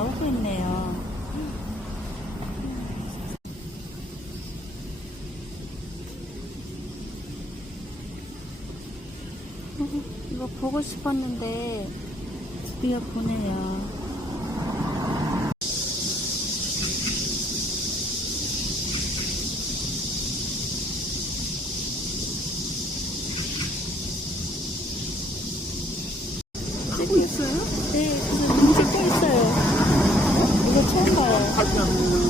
나오고 있네요. 이거 보고 싶었는데 드디어 보네요. 찍고 있어요? 네, 지금 찍고 있어요. 이거 처음 봐요.